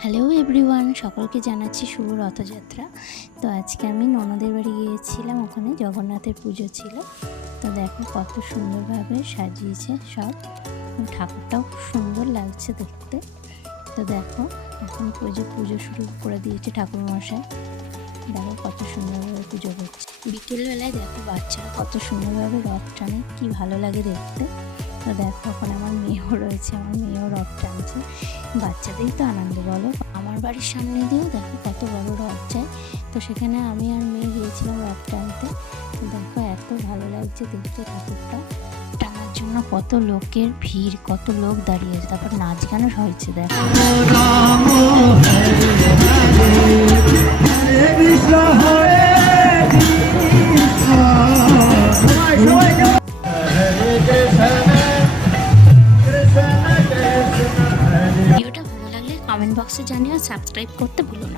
Hello everyone, সকলকে জানাচ্ছি শুভ রথযাত্রা। তো আজকে আমি ননদের বাড়ি গিয়েছিলাম, ওখানে জগন্নাথের পুজো ছিল। তো দেখো কত সুন্দরভাবে সাজিয়েছে সব, ঠাকুরটাও খুব সুন্দর লাগছে দেখতে। তো দেখো এখন পুজো শুরু করে দিয়েছে ঠাকুরমশাই। দেখো কত সুন্দরভাবে পুজো করছে। বিকেলবেলায় দেখো বাচ্চারা কত সুন্দরভাবে রথ টানে, কি ভালো লাগে দেখতে। তো দেখো এখন আমার মেয়েও রয়েছে, আমার মেয়েও রথ টানছে। বাচ্চাদেরই তো আনন্দ বলো। আমার বাড়ির সামনে দিয়েও দেখো কত বড় রথ যায়। তো সেখানে আমি আর মেয়ে গিয়েছিলাম রথ টানতে। তো দেখো এত ভালো লাগছে দেখতে, ঠাকুরটা টানার জন্য কত লোকের ভিড়, কত লোক দাঁড়িয়ে আছে, তারপর নাচ গানও হয়েছে দেখো। ভিডিওটা ভালো লাগলে কমেন্ট বক্সে জানিও, সাবস্ক্রাইব করতে ভুলো না।